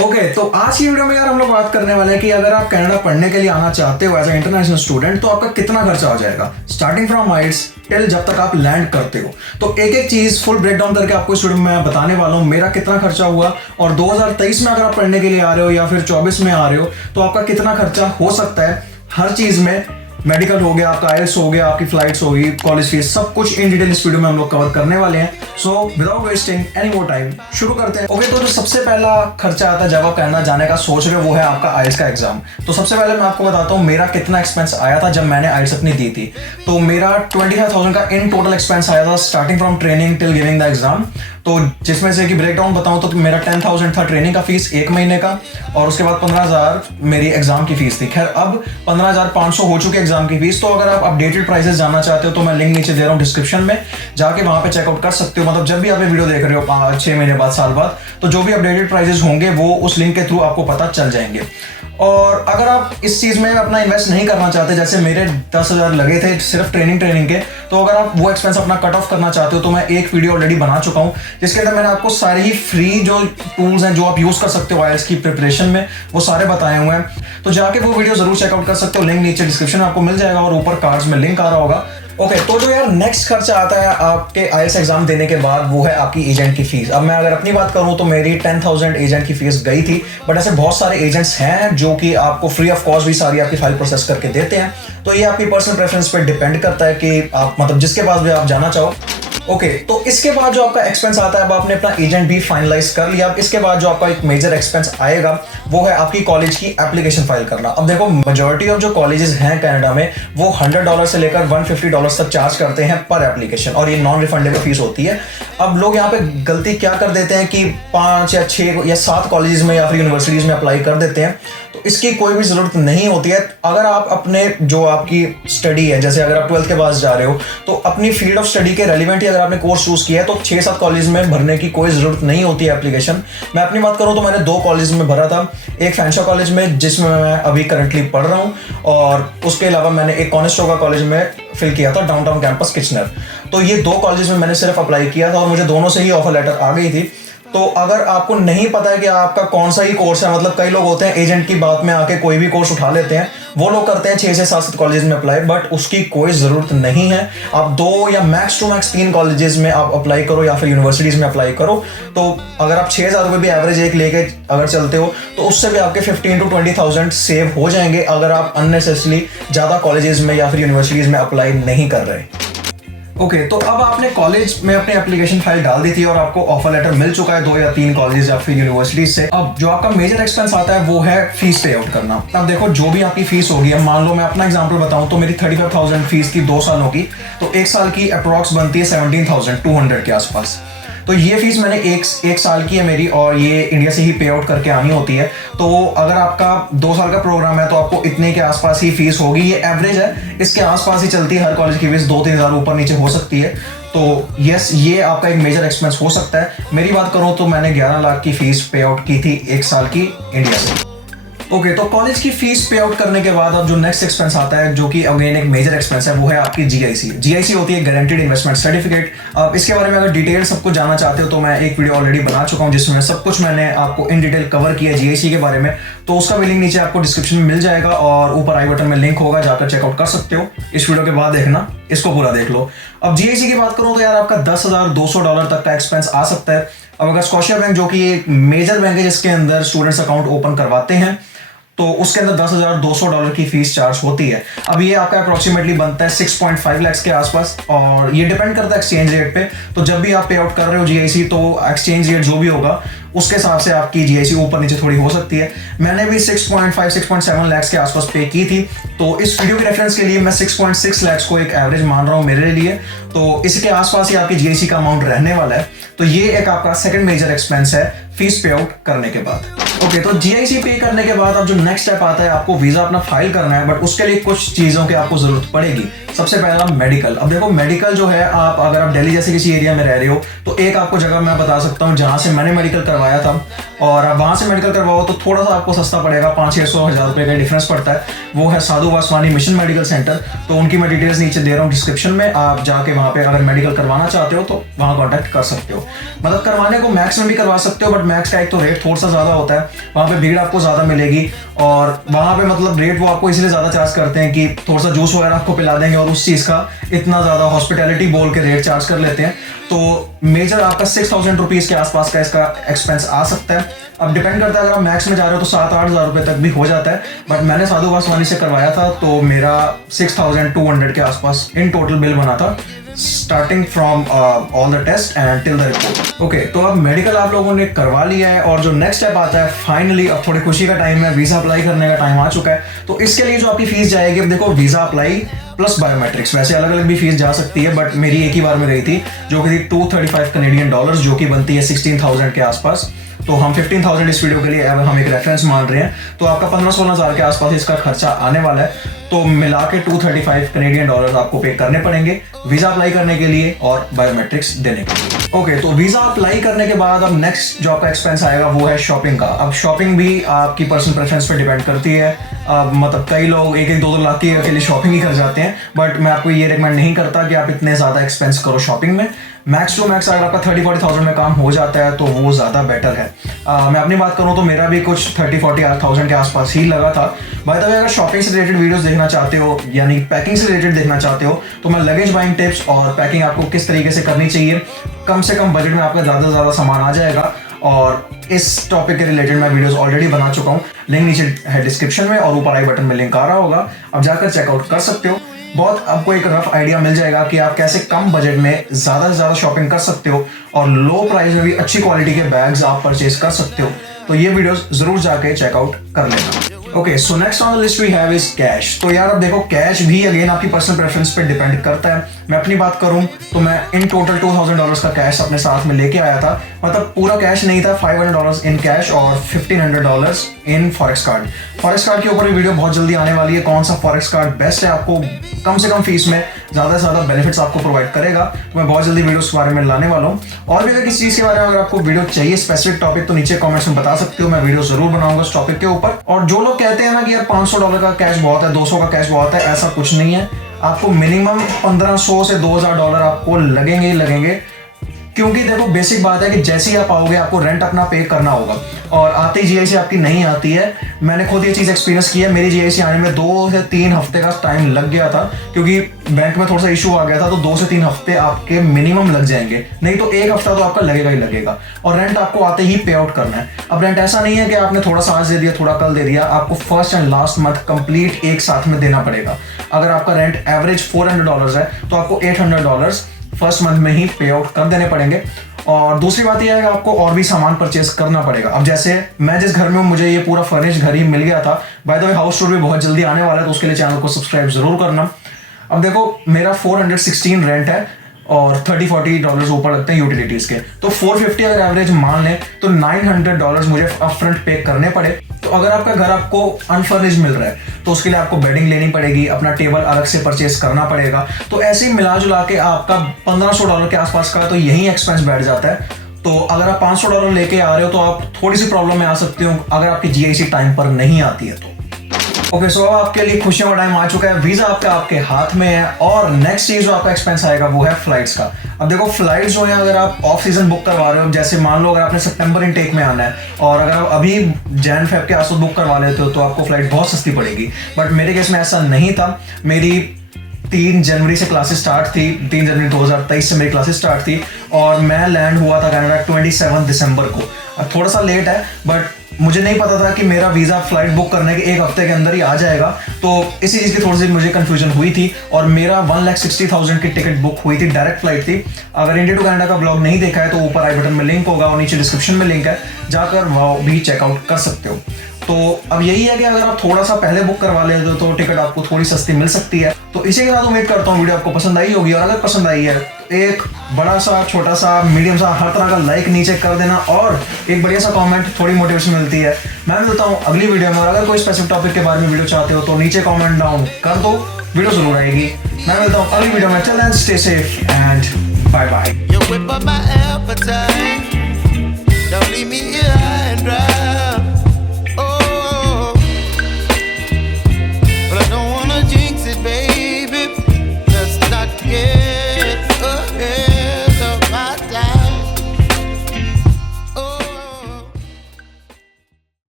Okay तो आज की वीडियो में यार हम लोग बात करने वाले हैं कि अगर आप कनाडा पढ़ने के लिए आना चाहते हो एज ए इंटरनेशनल स्टूडेंट तो आपका कितना खर्चा हो जाएगा स्टार्टिंग फ्रॉम आइट्स टिल जब तक आप लैंड करते हो। तो एक एक चीज फुल ब्रेकडाउन करके आपको इस वीडियो में मैं बताने वाला हूँ मेरा कितना खर्चा हुआ और 2023 में अगर आप पढ़ने के लिए आ रहे हो या फिर 24 में आ रहे हो तो आपका कितना खर्चा हो सकता है हर चीज में। मेडिकल हो गया, आपका आईएलटीएस हो गया, आपकी फ्लाइट्स होगी, कॉलेज फीस, सब कुछ इन डिटेल इस वीडियो में हम लोग कवर करने वाले हैं। So without wasting any more time शुरू करते हैं। ओके तो जो सबसे पहला खर्चा आता है जब आप कनाडा जाने का सोच रहे हो वो है आपका आईएलटीएस का एग्जाम। तो सबसे पहले मैं आपको बताता हूँ मेरा कितना एक्सपेंस आया था जब मैंने आईएलटीएस अपनी दी थी। तो मेरा 25,000 का इन टोटल एक्सपेंस आया था starting from training till giving the exam. तो जिसमें से कि ब्रेकडाउन बताऊं तो मेरा 10,000 था ट्रेनिंग का फीस एक महीने का और उसके बाद 15,000 मेरी एग्जाम की फीस थी। खैर अब 15,500 हो चुकी है एग्जाम की फीस। तो अगर आप अपडेटेड प्राइसेस जानना चाहते हो तो मैं लिंक नीचे दे रहा हूँ डिस्क्रिप्शन में, जाके वहां पे चेकआउट कर सकते हो। मतलब जब भी आप ये वीडियो देख रहे हो 5-6 महीने बाद, साल बाद, तो जो भी अपडेटेड प्राइसेस होंगे वो उस लिंक के थ्रू आपको पता चल जाएंगे। और अगर आप इस चीज में अपना इन्वेस्ट नहीं करना चाहते, जैसे मेरे 10,000 लगे थे सिर्फ ट्रेनिंग के, तो अगर आप वो एक्सपेंस अपना कट ऑफ करना चाहते हो तो मैं एक वीडियो ऑलरेडी बना चुका हूं जिसके अंदर मैंने आपको सारी ही फ्री जो टूल्स हैं जो आप यूज कर सकते हो आईएलटीएस की प्रिपरेशन में वो सारे बताए हुए हैं। तो जाके वो वीडियो जरूर चेकआउट कर सकते हो, लिंक नीचे डिस्क्रिप्शन में आपको मिल जाएगा और ऊपर कार्ड्स में लिंक आ रहा होगा। ओके तो जो यार नेक्स्ट खर्चा आता है आपके आईएलटीएस एग्जाम देने के बाद वो है आपकी एजेंट की फीस। अब मैं अगर अपनी बात करूं तो मेरी 10,000 एजेंट की फीस गई थी, बट ऐसे बहुत सारे एजेंट्स हैं जो कि आपको फ्री ऑफ कॉस्ट भी सारी आपकी फाइल प्रोसेस करके देते हैं। तो ये आपकी पर्सनल प्रेफरेंस पे डिपेंड करता है कि आप मतलब जिसके पास भी आप जाना चाहो। ओके तो इसके बाद जो आपका एक्सपेंस आता है, अब आपने अपना एजेंट भी फाइनलाइज कर लिया। अब इसके बाद जो आपका एक मेजर एक्सपेंस आएगा वो है आपकी कॉलेज की एप्लीकेशन फाइल करना। अब देखो मेजॉरिटी ऑफ जो कॉलेजेस हैं कनाडा में वो $100 से लेकर $150 तक चार्ज करते हैं पर एप्लीकेशन और ये नॉन रिफंडेबल फीस होती है। अब लोग यहाँ पे गलती क्या कर देते हैं कि 5 या 6 या 7 कॉलेजेस में या फिर यूनिवर्सिटीज में अप्लाई कर देते हैं। तो इसकी कोई भी जरूरत नहीं होती है। अगर आप अपने जो आपकी स्टडी है, जैसे अगर आप 12th के पास जा रहे हो तो अपनी फील्ड ऑफ स्टडी के रेलिवेंट ही अगर आपने कोर्स चूज किया है तो 6-7 कॉलेज में भरने की कोई जरूरत नहीं होती है एप्लीकेशन। मैं अपनी बात करूं तो मैंने 2 कॉलेज में भरा था, एक फैंशा कॉलेज में जिसमें मैं अभी करंटली पढ़ रहा हूं और उसके अलावा मैंने एक कॉनेस्टोगा कॉलेज में फिल किया था, डाउनटाउन कैंपस किचनर। तो ये 2 कॉलेज में मैंने सिर्फ अप्लाई किया था और मुझे दोनों से ही ऑफर लेटर आ गई थी। तो अगर आपको नहीं पता है कि आपका कौन सा ही कोर्स है, मतलब कई लोग होते हैं एजेंट की बात में आके कोई भी कोर्स उठा लेते हैं, वो लोग करते हैं 6 से 7 कॉलेज में अप्लाई, बट उसकी कोई ज़रूरत नहीं है। आप 2 या मैक्स टू मैक्स 3 कॉलेजेस में आप अप्लाई करो या फिर यूनिवर्सिटीज़ में अप्लाई करो। तो अगर आप 6,000 रुपये भी एवरेज एक लेके अगर चलते हो तो उससे भी आपके 15,000 to 20,000 सेव हो जाएंगे अगर आप अननेसेसरली ज़्यादा कॉलेजेस में या फिर यूनिवर्सिटीज़ में अप्लाई नहीं कर रहे। ओके तो अब आपने कॉलेज में अपनी एप्लीकेशन फाइल डाल दी थी और आपको ऑफर लेटर मिल चुका है 2 या 3 कॉलेज या फिर यूनिवर्सिटीज से। अब जो आपका मेजर एक्सपेंस आता है वो है फीस पे आउट करना। अब देखो जो भी आपकी फीस होगी, अब मान लो मैं अपना एग्जांपल बताऊं तो मेरी 35,000 फीस थी 2 सालों की, तो 1 साल की अप्रॉक्स बनती है 17,200 के आसपास। तो ये फीस मैंने एक साल की है मेरी और ये इंडिया से ही पे आउट करके आनी होती है। तो अगर आपका 2 साल का प्रोग्राम है तो आपको इतने के आसपास ही फीस होगी, ये एवरेज है, इसके आसपास ही चलती है। हर कॉलेज की फीस 2-3 हज़ार ऊपर नीचे हो सकती है। तो यस ये आपका एक मेजर एक्सपेंस हो सकता है। मेरी बात करूं तो मैंने 11 लाख की फीस पे आउट की थी 1 साल की इंडिया से। ओके तो कॉलेज की फीस पे आउट करने के बाद अब जो नेक्स्ट एक्सपेंस आता है जो कि अगेन एक मेजर एक्सपेंस है वो है आपकी जीआईसी होती है, गारंटीड इन्वेस्टमेंट सर्टिफिकेट। अब इसके बारे में अगर डिटेल सब कुछ जानना चाहते हो तो मैं एक वीडियो ऑलरेडी बना चुका हूं जिसमें सब कुछ मैंने आपको इन डिटेल कवर किया जीआईसी के बारे में। तो उसका भी लिंक नीचे आपको डिस्क्रिप्शन में मिल जाएगा और ऊपर आई बटन में लिंक होगा, जाकर चेकआउट कर सकते हो। इस वीडियो के बाद देखना, इसको पूरा देख लो। अब जीआईसी की बात करूं तो यार आपका $10,200 तक का एक्सपेंस आ सकता है। अब अगर स्कॉशिया बैंक जो कि एक मेजर बैंक है जिसके अंदर स्टूडेंट्स अकाउंट ओपन करवाते हैं तो उसके अंदर $10,200 की फीस चार्ज होती है। अब ये आपका अप्रोक्सीमेटली बनता है 6.5 लाख के आसपास और ये डिपेंड करता है एक्सचेंज रेट पे। तो जब भी आप पे आउट कर रहे हो जीआईसी तो एक्सचेंज रेट जो भी होगा उसके हिसाब से आपकी जीआईसी ऊपर नीचे थोड़ी हो सकती है। मैंने भी 6.5-6.7 लाख के आसपास पे की थी। तो इस वीडियो के रेफरेंस के लिए मैं 6.6 लाख को एक एवरेज मान रहा हूँ मेरे लिए। तो इसके आसपास ही आपकी जीआईसी का अमाउंट रहने वाला है। तो ये एक आपका सेकंड मेजर एक्सपेंस है फीस पे आउट करने के बाद। ओके तो जीआईसी पे करने के बाद अब जो नेक्स्ट स्टेप आता है आपको वीजा अपना फाइल करना है, बट उसके लिए कुछ चीजों की आपको जरूरत पड़ेगी। सबसे पहला मेडिकल। अब देखो मेडिकल जो है अगर आप दिल्ली जैसे किसी एरिया में रह रहे हो तो एक आपको जगह मैं बता सकता हूँ जहां से मैंने मेडिकल करवाया था और आप वहां से मेडिकल करवाओ तो थोड़ा सा आपको सस्ता पड़ेगा, 500-600 हज़ार रुपए का डिफरेंस पड़ता है। वो है साधु वासवानी मिशन मेडिकल सेंटर। तो उनकी मैं डिटेल्स नीचे दे रहा हूँ डिस्क्रिप्शन में, आप जाके वहां पे अगर मेडिकल करवाना चाहते हो तो वहां कॉन्टैक्ट कर सकते हो। मतलब करवाने को मैक्स में भी करवा सकते हो, बट मैक्स का एक तो रेट थोड़ा सा ज़्यादा होता है, वहाँ पे भीड़ आपको ज़्यादा मिलेगी और वहाँ पे मतलब रेट वो आपको इसलिए ज़्यादा चार्ज करते हैं कि थोड़ा सा जूस वगैरह आपको पिला देंगे और उस चीज़ का इतना ज़्यादा हॉस्पिटैलिटी बोल के रेट चार्ज कर लेते हैं। तो मेजर आपका 6,000 रुपीज़ के आसपास का इसका एक्सपेंस आ सकता है। अब डिपेंड करता है, अगर आप मैक्स में जा रहे हो तो 7-8 हज़ार रुपये तक भी हो जाता है, बट मैंने साधु वासवानी से करवाया था तो मेरा 6,200 के आसपास इन टोटल बिल बना था, starting from all the test and till the report. Okay, तो अब मेडिकल आप लोगों ने करवा लिया है और जो नेक्स्ट स्टेप आता है फाइनली, अब थोड़ी खुशी का टाइम है, वीज़ा अप्लाई करने का टाइम आ चुका है। तो इसके लिए जो आपकी फीस जाएगी, अब देखो वीज़ा अप्लाई प्लस बायोमेट्रिक्स, वैसे अलग अलग भी फीस जा सकती है, बट मेरी एक ही बार में गई थी जो कि थी $235 कनेडियन, जो कि बनती है 16,000 के आसपास। तो हम 15,000 इस वीडियो के लिए अब हम एक रेफरेंस मान रहे हैं, तो आपका 15-16 हज़ार के आसपास इसका खर्चा आने वाला है। तो मिला के $235 कनेडियन आपको पे करने पड़ेंगे वीज़ा अप्लाई करने के लिए और बायोमेट्रिक्स देने के लिए। ओके, तो वीज़ा अप्लाई करने के बाद अब नेक्स्ट जो आपका एक्सपेंस आएगा वो है शॉपिंग का। अब शॉपिंग भी आपकी पर्सनल प्रेफरेंस पे डिपेंड करती है। मतलब कई लोग 1-2 लाख के लिए शॉपिंग ही कर जाते हैं, बट मैं आपको ये रिकमेंड नहीं करता कि आप इतने ज़्यादा एक्सपेंस करो शॉपिंग में। मैक्स टू मैक्स अगर आपका 30-40,000 में काम हो जाता है तो वो ज़्यादा बेटर है। मैं अपनी बात करूँ तो मेरा भी कुछ 30-40,000 के आसपास ही लगा था। बाय द वे, अगर शॉपिंग से रिलेटेड वीडियोस देखना चाहते हो यानी पैकिंग से रिलेटेड देखना चाहते हो तो मैं लगेज बाइंग टिप्स और पैकिंग आपको किस तरीके से करनी चाहिए, कम से कम बजट में आपका ज़्यादा से ज़्यादा सामान आ जाएगा, और इस टॉपिक के रिलेटेड मैं वीडियोस ऑलरेडी बना चुका हूँ। लिंक नीचे है डिस्क्रिप्शन में और ऊपर आई बटन में लिंक आ रहा होगा, अब जाकर चेकआउट कर सकते हो। बहुत आपको एक रफ आइडिया मिल जाएगा कि आप कैसे कम बजट में ज़्यादा से ज़्यादा शॉपिंग कर सकते हो और लो प्राइस में भी अच्छी क्वालिटी के बैग्स आप परचेज कर सकते हो। तो ये वीडियोस ज़रूर जाके चेकआउट कर लेना। Okay, so next on the list we have is cash. तो यार अब देखो, कैश भी अगेन आपकी पर्सनल प्रेफरेंस पे डिपेंड करता है। मैं अपनी बात करूं तो मैं इन टोटल $2,000 का कैश अपने साथ में लेके आया था। मतलब पूरा कैश नहीं था, $500 इन कैश और $1,500 इन फॉरेक्स कार्ड। फॉरेक्स कार्ड के ऊपर भी वीडियो बहुत जल्दी आने वाली है, कौन सा फॉरेक्स कार्ड बेस्ट है, आपको कम से कम फीस में ज़्यादा से ज़्यादा बेनिफिट्स आपको प्रोवाइड करेगा। तो मैं बहुत जल्दी वीडियो के बारे में लाने वाला हूँ। और भी अगर किसी चीज़ के बारे में अगर आपको वीडियो चाहिए स्पेसिफिक टॉपिक तो नीचे कमेंट्स में बता सकते हो, मैं वीडियो जरूर बनाऊंगा इस टॉपिक के ऊपर। और जो लोग कहते हैं ना कि यार $500 का कैश बहुत है, 200 का कैश बहुत है, ऐसा कुछ नहीं है। आपको मिनिमम $1,500 से $2,000 आपको लगेंगे ही लगेंगे, क्योंकि देखो बेसिक बात है कि जैसे ही आप आओगे आपको रेंट अपना पे करना होगा और आते ही जीआईसी आपकी नहीं आती है। मैंने खुद ये चीज़ एक्सपीरियंस की है, मेरी जीआईसी आने में 2 से 3 हफ्ते का टाइम लग गया था, क्योंकि बैंक में थोड़ा सा इशू आ गया था। तो 2 से 3 हफ्ते आपके मिनिमम लग जाएंगे, नहीं तो 1 हफ्ता तो आपका लगेगा ही लगेगा। और रेंट आपको आते ही पे आउट करना है। अब रेंट ऐसा नहीं है कि आपने थोड़ा सा आज दे दिया थोड़ा कल दे दिया, आपको first and last month complete एक साथ में देना पड़ेगा। अगर आपका रेंट एवरेज $400 है तो आपको $800 फर्स्ट मंथ में ही पे आउट कर देने पड़ेंगे। और दूसरी बात यह है कि आपको और भी सामान परचेस करना पड़ेगा। अब जैसे मैं जिस घर में हूँ मुझे ये पूरा फर्निश्ड घर ही मिल गया था। By the way, house tour भी बहुत जल्दी आने वाला है, तो उसके लिए चैनल को सब्सक्राइब जरूर करना। अब देखो, मेरा 416 रेंट है और $30-40 ऊपर लगते हैं यूटिलिटीज के, तो 450 अगर एवरेज मान लें तो $900 मुझे अपफ्रंट पे करने पड़े। तो अगर आपका घर आपको अनफर्निश्ड मिल रहा है तो उसके लिए आपको बेडिंग लेनी पड़ेगी, अपना टेबल अलग से परचेस करना पड़ेगा। तो ऐसे ही मिला जुला के आपका $1,500 के आसपास का तो यही एक्सपेंस बैठ जाता है। तो अगर आप $500 लेके आ रहे हो तो आप थोड़ी सी प्रॉब्लम में आ सकते हो अगर आपकी जीआईसी टाइम पर नहीं आती है तो। ओके, सो अब आपके लिए खुशियों का टाइम आ चुका है, वीजा आपके हाथ में है। और नेक्स्ट चीज जो आपका एक्सपेंस आएगा वो है फ्लाइट्स का। अब देखो, फ्लाइट्स जो है अगर आप ऑफ सीजन बुक करवा रहे हो, जैसे मान लो अगर आपने सितंबर इनटेक में आना है और अगर आप अभी जैन फेब के आसपास बुक करवा लेते हो तो आपको फ्लाइट बहुत सस्ती पड़ेगी। बट मेरे केस में ऐसा नहीं था। मेरी 3 जनवरी से क्लासेस स्टार्ट थी, 3 जनवरी 2023 से मेरी क्लासेस स्टार्ट थी और मैं लैंड हुआ था कनाडा 27 दिसंबर को। अब थोड़ा सा लेट है, बट मुझे नहीं पता था कि मेरा वीज़ा फ्लाइट बुक करने के 1 हफ्ते के अंदर ही आ जाएगा। तो इसी चीज़ की थोड़ी सी मुझे कंफ्यूजन हुई थी और मेरा 1,60,000 की टिकट बुक हुई थी, डायरेक्ट फ्लाइट थी। अगर इंडिया टू कनाडा का ब्लॉग नहीं देखा है तो ऊपर आई बटन में लिंक होगा और नीचे डिस्क्रिप्शन में लिंक है, जाकर वो भी चेकआउट कर सकते हो। तो अब यही है कि अगर आप थोड़ा सा पहले बुक करवा लेते हो तो टिकट आपको थोड़ी सस्ती मिल सकती है। तो इसी के साथ उम्मीद करता हूँ वीडियो आपको पसंद आई होगी, और अगर पसंद आई है तो एक बड़ा सा, छोटा सा, मीडियम सा, हर तरह का लाइक नीचे कर देना और एक बढ़िया सा कमेंट, थोड़ी मोटिवेशन मिलती है। मैं मिलता हूँ अगली वीडियो में, और अगर कोई स्पेसिफिक टॉपिक के बारे में वीडियो चाहते हो तो नीचे कमेंट डाउन कर दो, वीडियो जरूर आएगी। मैं मिलता हूँ अगली वीडियो में। Till then stay safe and bye bye.